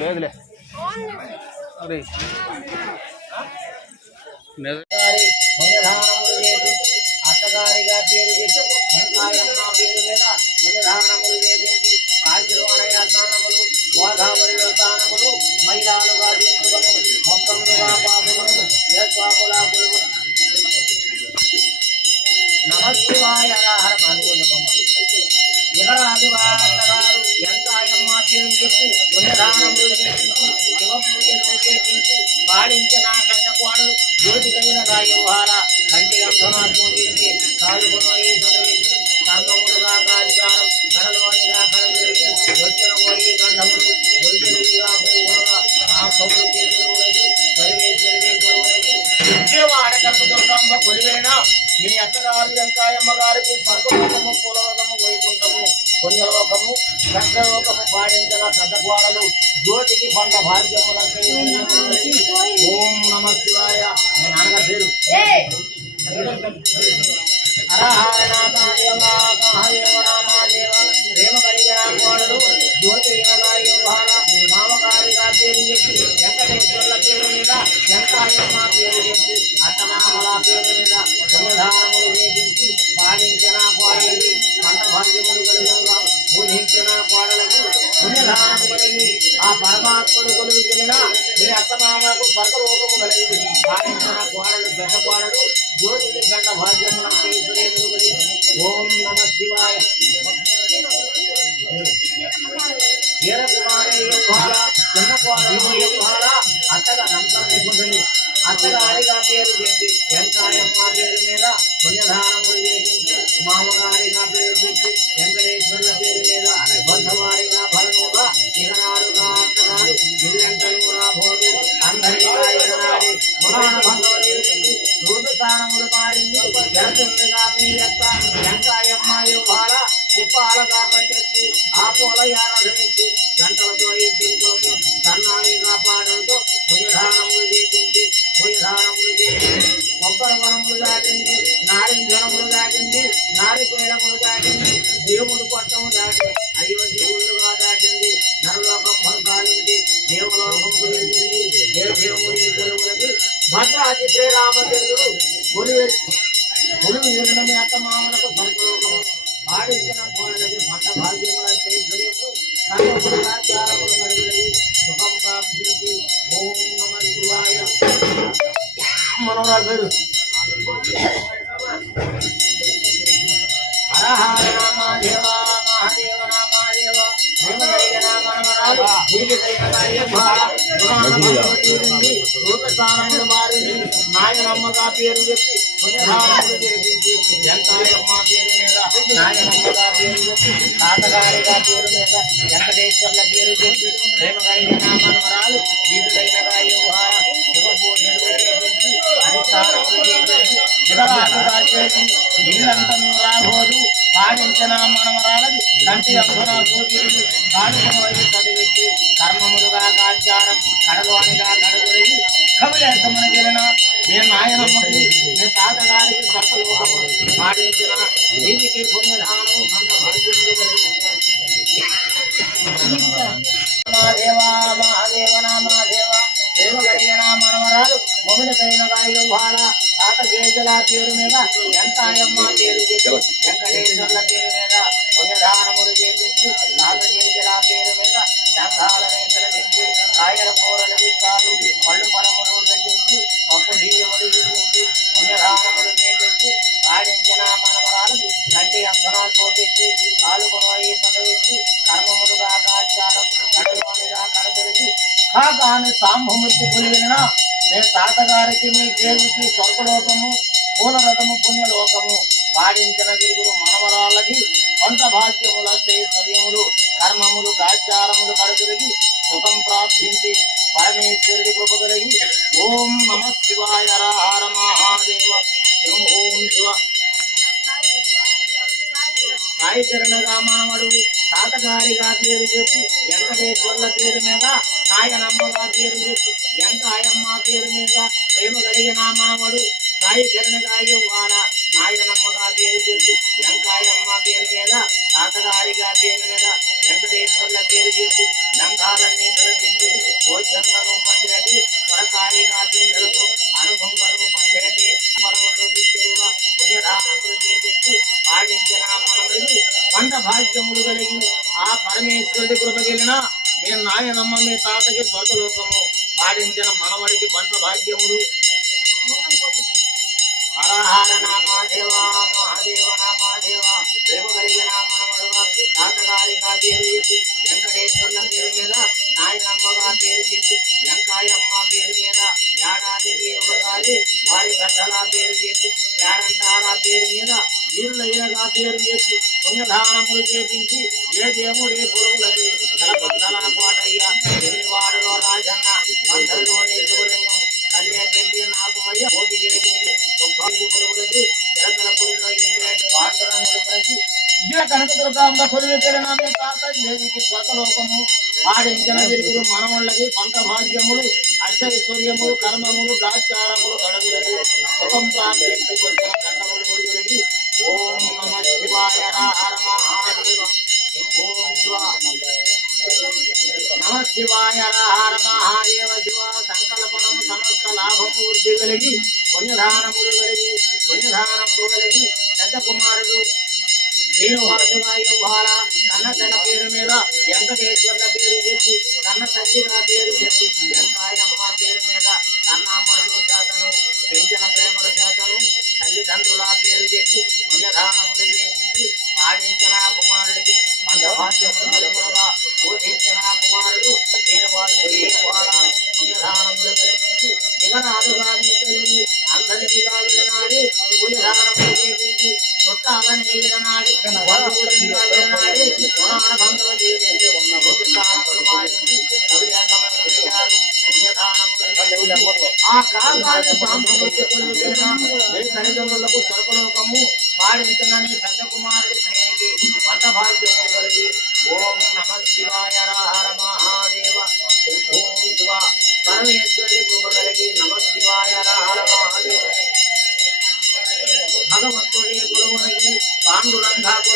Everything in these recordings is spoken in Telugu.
లేదులే. అరే. అత్తగారిగా పేరు చెప్పి వెంకాయమ్మ పేరు మీద పుణ్యదానములు చేసింది కాశీలోనయ స్నానములు గోదావరి స్నానములు మహిళలుగా చేసుకును మొత్తములుగా పాపములు ఏ స్వాములా పులుగు నమశివాయ హర మనుగుణమ్మ యువరాజుగా అత్తగారు వెంకాయమ్మ పేరు చెప్పి పుణ్యదానములు చేసింది శివ పూజలు చేసింది పాడించిన పెద్ద కోడలు జ్యోతి కలిగిన గాయవాల కంటి అంధనా చూపించి కాలుకునోయి చదివించి కర్మములుగా కాచారం కడలోనిగా కడదిరిగి వచ్చిన పోయి గంధములు ఒరిజినలిగా పోగులుగా ఆ కౌలు చేతులు సర్వేశ్వరి కొలువులకి విద్యవాడ కప్పుతుండమ్మ కొలివేనా మీ అత్తగారు వెంకాయమ్మ గారికి స్వర్గలోకము పూలలోకము వైకుంఠము పుణ్యలోకము చక్రలోకము పాడించిన పెద్ద కోడలు జ్యోతికి పండ భాగ్యములకై ఓం నమ శివాయ. మీ నాన్నగారి పేరు? ప్రేమ కలిగిన కోడలు జ్యోతి మీద మీద పాటించిన కోడలకి ఆ మీ అత్తమామలకు కోడలు పెద్ద కోడలు గంట భాగ్యములకు ఓం నమ శివాయ వీరకుమారి అత్తగా నమ్మకం అత్తగారిగా పేరు చెప్పి వెంకాయమ్మ పేరు మీద పుణ్యధానం చేసి మామగారిగా పేరు పెట్టి మారింది మీ యొక్క వెంకాయమ్మ యువహార ఉప్పాలగా పండించి ఆ పూల ఆరాధనించి గంటలతో ఇంటితో చింపులతో సన్నాయిగా పాడంతో చేసింది పుణ్యదానములు చేసింది కొబ్బరి వనములు దాటింది నారింజనములు దాటింది నారికేళములు దాటింది దేవుడు పట్టము దాటి అయోధ్య ఊళ్ళుగా దాటింది నరలోకం భర్గాలింది దేవలోకం గురించింది ఏ దేవుడి కొలువులకి భద్రాది శ్రీరామచంద్రుడు కొలువె కొలువు ఎరుడని అత్త మామలకు స్వర్గలోకము పాడించిన కోడలకి భర్త భాగ్యముల చైతన్యములు సర్వములుగా త్యాగములు కలిగినవి సుఖం ప్రాప్తించి ఓం నమ శివాయ మనోరాలు పేరు హర హర రామ దేవ మహాదేవ రామ దేవ ప్రేమ కలిగిన మనవరాలు జీవితైన నాయమ్మాల పురాణ నాయనమ్మగా పేరు చెప్పి పుణ్యధారములు చేపించి పేరు మీద నాయనమ్మగా పేరు చెప్పి తాతగారిగా పేరు మీద వెంకటేశ్వర్ల పేరు చెప్పి ప్రేమ కలిగిన మనవరాలు జీవితైన శివభూషణులు చేపించి చేపించి చేసి రాబోదు పాడించిన మనవరాలది? కంటి అంబున సూర్యుడు కాడుకుని వైపు చదివించి కర్మములుగా కాచారం కడలోనిగా కడదొరిగి కవిలేసమని గెలిన నేను నాయనమ్మకి నేను తాతగారికి సర్పలోకము పాడించిన దీనికి పుణ్యదానం అంత మహాదేవ మహాదేవ నామదేవ దేవ కలిగిన మనవరాలు మొమిన కలిగిన గాయవాల తాత జేజల పేరు మీద వెంకాయమ్మ పేరు చెప్పి వెంకటేశ్వర్ల పేరు మీద పుణ్యదానములు చేపించి తాత జేజల పేరు మీద గంధాల వెంకట దించి కాయల కూరలు విత్తాలు పళ్ళు ఫలములు పెట్టించి పప్పు బియ్యములు ఇచ్చించి పుణ్యదానములు చేపించి పాడించిన మనవరాలు కంటి అంతనా చూపించి కాలుకొని చదివించి కర్మములుగా కాచారం కడలోనిగా కడదొరికి కాకాని సాంబమూర్తి పులివిన నే తాతగారికి మీ దేవుకి స్వర్గలోకము పూలరథము పుణ్యలోకము పాడించిన విరుగురు మనవరాళ్ళకి కొంత భాగ్యములస్తే సదయములు కర్మములు గాచారములు కడుగులిగి సుఖం ప్రాప్తించి పరమేశ్వరుడి కృప కలిగి ఓం నమ శివాయ హర మహాదేవ శివం శివ. సాయి చరణగా తాతగారి తాతగారిగా పేరు చెప్పి వెంకటేశ్వర్ల పేరు మీద నాయనమ్మగా పేరు చెప్పి వెంకాయమ్మ పేరు మీద ప్రేమ కలిగిన మామడు సాయి చరణగా నాయనమ్మ గారి పేరు చెప్పి వెంకాయమ్మ పేరు మీద తాతగారిగా పేరు మీద వెంకటేశ్వర్ల పేరు చెప్పి లంకాలన్నీ తొలగించి భాగ్యములు కలిగి ఆ పరమేశ్వరుడి కృపకెళ్ళిన నేను నాయనమ్మ మీ తాతకి స్వర్గలోకము పాడించిన మనవడికి పంట భాగ్యములు. హర నామాదేవ మహాదేవ నామాదేవ ప్రేమ కలిగిన మనవడుగా తాతగారిగా పేరు చెప్పి పేరు మీద నాయనమ్మగా పేరు చెప్పి వెంకాయమ్మ పేరు మీద ఏడాదికి ఒకసారి వారి పెద్దల పేరు చెప్పి పేరంటాల పేరు మీద వీరులైనగా పేరు చెప్పి పుణ్యదానములు చేపించి ఏ దేవుడి పొరుగులకి బద్దల కోటయ్య వాడలో రాజన్న అందరిలోని శివలింగం కన్య పెళ్ళి నాకు మయ్య పోటీ జరిగింది తొంభై పొరుగులకి చిరకల పొడిలో ఇంద్రే పాండురంగులు ప్రతి విజయ కనకదుర్గాంబ కొలువెత్తరిన మీ తాత దేవికి స్వర్గలోకము. పాడించిన విరుగుడు మనముళ్ళకి పంట భాగ్యములు అష్టైశ్వర్యములు కర్మములు గాచారములు గడదులకి సుఖం ప్రాప్తి వచ్చిన కండములు ఒడిగులకి ఓం నమ శివాయ హర మహాదేవ. ఓం శివ నమ శివాయ హర మహాదేవ శివ. సంకల్పనము సమస్త లాభము వృద్ధి కలిగి పుణ్యధానములు కలిగి పుణ్యదానములు కలిగి పెద్ద కుమారుడు శ్రీనివాసుగా ఇవ్వాల కన్న తన పేరు మీద వెంకటేశ్వర్ల పేరు చెప్పి కన్న తల్లిగా పేరు చెప్పి వెంకాయమ్మ పేరు మీద కన్నమ్మలు చేతను పెంచిన ప్రేమల చేతను తల్లిదండ్రుల పేరు చెప్పి పుణ్యదానములు చేసి పాడించిన కుమారుడికి పంచభాగ్యములు కలుగునుగా పూజించిన కుమారుడు శ్రీనివాసుడికి ఇవ్వాల పుణ్యదానములు కల్పించి నిగనాలుగా మీ తల్లి ఆ కాకాన్ని తల్లిదండ్రులకు స్వర్గలోకము పెద్ద కుమారుడి శ్రేణికి వంట భాగ్యము కలిగి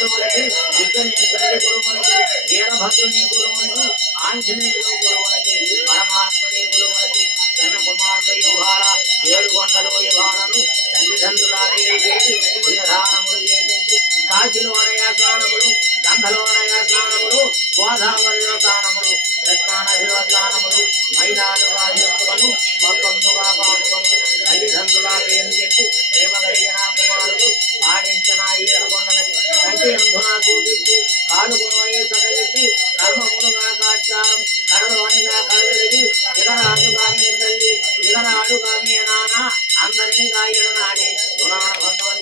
పాండురంగ గురువునికి విఘ్నేశ్వరుడి గురువునికి వీరభద్రుని గురువునికి ఆంజనేయుడు గురువునికి పరమాత్ముడి గురువునికి చిన్న కుమారుడు యువాల ఏడు కొండలు యువాలను తల్లిదండ్రుల చేసి పుణ్యదానములు చేపించి కాశీలోనయ స్నానములు గంగలోనయ స్నానములు గోదావరిలో స్నానములు కృష్ణానదిలో స్నానములు మైదాలుగా ఎత్తులను మొత్తంగా పాపుకొని తల్లిదండ్రుల పేరు చెప్పి ప్రేమ కలిగిన కుమారుడు పాడించిన ఏడు కొండలకి కంటి అందున చూపించి కాలుగుణమై సగలిపి కర్మములుగా కాచారం కడలోనిగా కడగలిగి ఇగరాడుగా మీ తల్లి ఇగరాడుగా మీ నాన్న అందరినీ గాయడనాడి రుణాన బంధువులు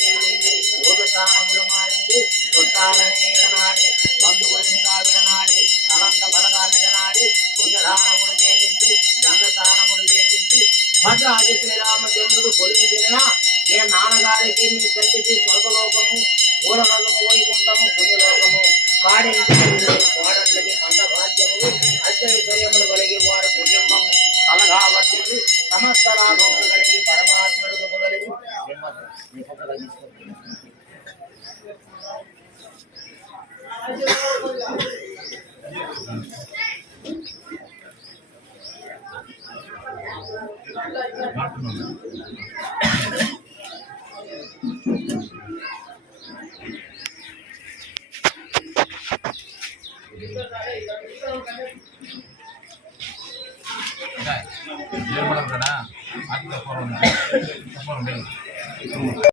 యోగ స్థానములు మారింది చుట్టాలని ఇడనాడి బంధువులని గావిడనాడి అనంత బలగాన్ని ఇడనాడి పుణ్యదానములు చేపించి గంగ చేపించి భద్రాది శ్రీరామచంద్రుడు కొలువు చెల్లిన ఏ నాన్నగారికి మీ తల్లికి స్వర్గలోకము పూర్వలోకము వైకుంఠము పుణ్యలోకము పాడించిన కోడళ్ళకి పంట భాగ్యములు అష్టైశ్వర్యములు కలిగి వారి కుటుంబము. కలగా వర్తిల్లి సమస్త లాభములు కలిగి పరమాత్మలకు కలిగి మీ పక్కన తీసుకోండి. నమ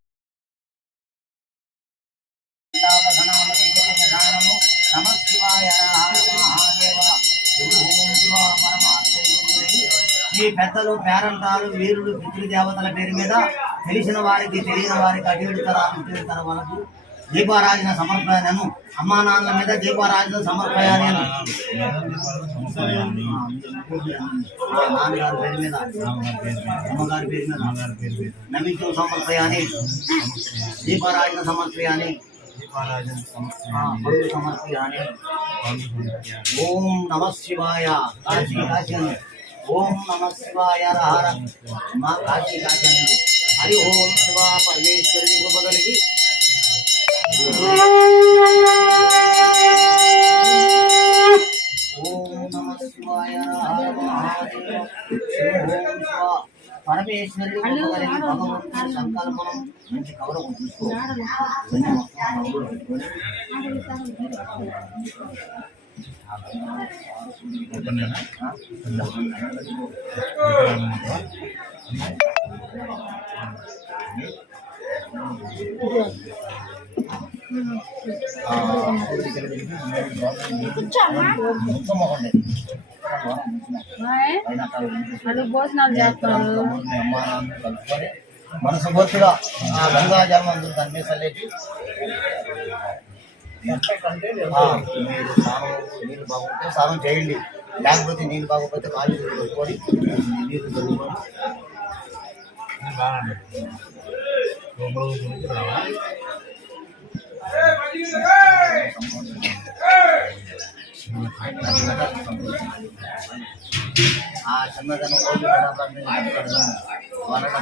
శివాయ మీ పెద్దలు పేరంటారు వీరులు పితృదేవతల పేరు మీద తెలిసిన వారికి తెలియని వారికి అటు తర వాళ్ళకు. దీపారాజన సమర్పణను అమ్మా నాన్నల మీద దీపారాజన సమర్పయాన్ని నాన్నగారి పేరు మీద అమ్మగారి పేరు మీద నమితో సమర్పయాన్ని దీపారాజన సమర్పయాన్ని ఆ, పండు సమర్పయాన్ని ఓం నమ శివాయ. కాశీ కాశీ ఓం నమ శివాయ హర మా కాశీ కాశన్ హరి ఓం శివ పరమేశ్వరి కృప కలిగి ఓం నమ శివాయ హర మహాదేవ ఓం శివ పరమేశ్వరి సంకల్పం మంచి గౌరవం చూసుకో భోజనాలు చేస్తారు మనసు పూర్తిగా గంగా జన్మం కనిపించలేదు మీరు నీళ్ళు బాగుంటే స్నానం చేయండి లేకపోతే నీళ్ళు బాగోకపోతే కాళ్ళు చదువుకొని నీళ్ళు చదువుకొని ఆ చిన్నదనం రోజు వరడం